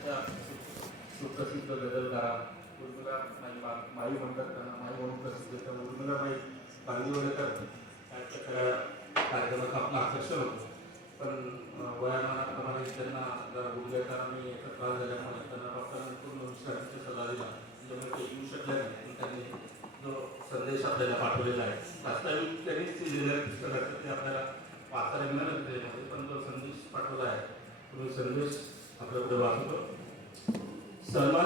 महाराष्ट्राच्या सुप्रसिद्ध गजलकारा उर्मिला माई माई म्हणतात त्यांना माई म्हणून प्रसिद्ध त्या उर्मिलाबाई बांदिवडेकर यांच्या सगळ्या कार्यक्रमात आपलं आकर्षण होतं. पण वयामानाप्रमाणे त्यांना जरा गुडघ्याचा आणि याचा त्रास झाल्यामुळे त्यांना डॉक्टरांनी पूर्ण विश्रांतीची सल्ला दिला. त्यामुळे ते येऊ शकले नाही. पण त्यांनी जो संदेश आपल्याला पाठवलेला आहे वास्तविक त्यांनीच लिहिलेल्या आहे पुस्तकाचं ते आपल्याला वाचायला मिळालं त्याच्यामध्ये पण जो संदेश पाठवला आहे. तुम्ही संदेश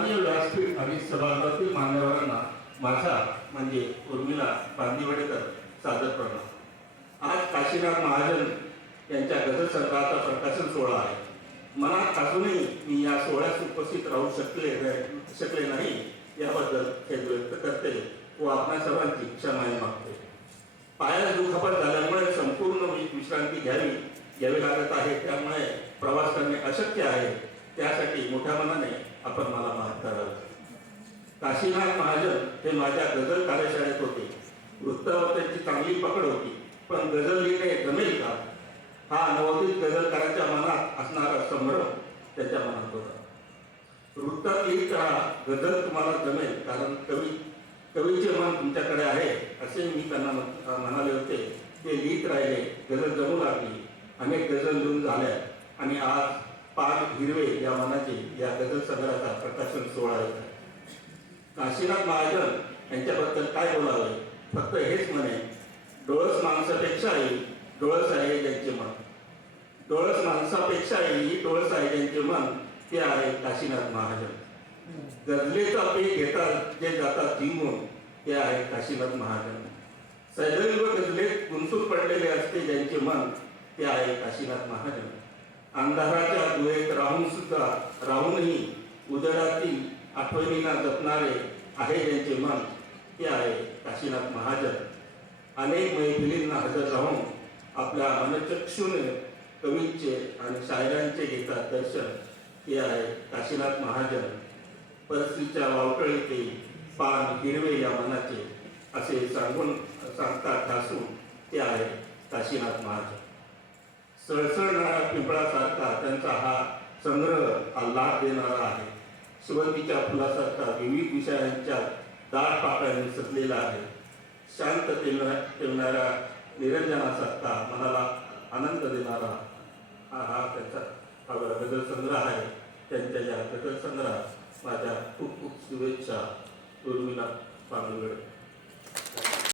माननीय व्यासपीठ आणि सभागृहातील मान्यवरांना माझा म्हणजे उर्मिला बांदिवडेकर सादर प्रणाम. आज काशीनाथ महाजन यांच्या गजल संग्रहाचा प्रकाशन सोहळा आहे. मनात असूनही मी या सोहळ्यास उपस्थित राहू शकले शकले नाही याबद्दल खेद व्यक्त करते व आपल्या सर्वांची क्षमाही मागते. पायात दुखापत झाल्यामुळे संपूर्ण विश्रांती घ्यावी घ्यावी लागत आहे त्यामुळे प्रवास करणे अशक्य आहे. त्यासाठी मोठ्या मनाने आपण मला म्हातारा काशीनाथ महाजन हे माझ्या गझल कार्यशाळेत होते. वृत्तावर त्यांची चांगली पकड होती. पण गझल लिहिणे जमेल का? हा अनवधित गझलकाराच्या मनात असणारा संभ्रम त्याच्या मनात होता. वृत्तात लिहित राहा गझल तुम्हाला जमेल कारण कवी कवीचे मन तुमच्याकडे आहे असे मी त्यांना म्हणाले होते. ते लिहित राहिले गझल जमू लागली. अनेक गझल लिहून झाल्या. आणि आज पाच हिरवे या मनाचे या गजल संग्रहाचा प्रकाशन सोहळा आहे. काशीनाथ महाजन यांच्याबद्दल काय बोलावे? फक्त हेच म्हणे डोळस माणसापेक्षाही डोळस आहे त्यांचे मन. डोळस माणसापेक्षाही डोळस आहे ज्यांचे मन ते आहे काशीनाथ महाजन. गजलेचा पीक घेतात जे जातात जिंकून ते आहे काशीनाथ महाजन. सैदरी व गजलेत गुंतून पडलेले असते ज्यांचे मन ते आहे काशीनाथ महाजन. अंधाराच्या सुद्धा राहूनही उदरातील आठवणींना जपणारे आहे ज्यांचे मन ते आहे काशीनाथ महाजन. अनेक मैफिलींना हजर राहून आपल्या मनचक्षुने कवींचे आणि शायरांचे घेतात दर्शन ते आहे काशीनाथ महाजन. परिस्थितीच्या वावटळीचे पान हिरवे या मनाचे असे सांगून सांगतात ठासून ते आहे काशीनाथ महाजन. सळसळणारा पिंपळासारखा त्यांचा हा संग्रह हा लाभ देणारा आहे. सुगंधीच्या फुलासारखा विविध विषयांच्या दाट पाकळ्याने सजलेला आहे. शांत ठेवणाऱ्या निरंजनासारखा मनाला आनंद देणारा हा हा त्यांचा हा गजल संग्रह आहे. त्यांच्या या गजल संग्रहात माझ्या खूप खूप शुभेच्छा. उर्मिला पांडुगड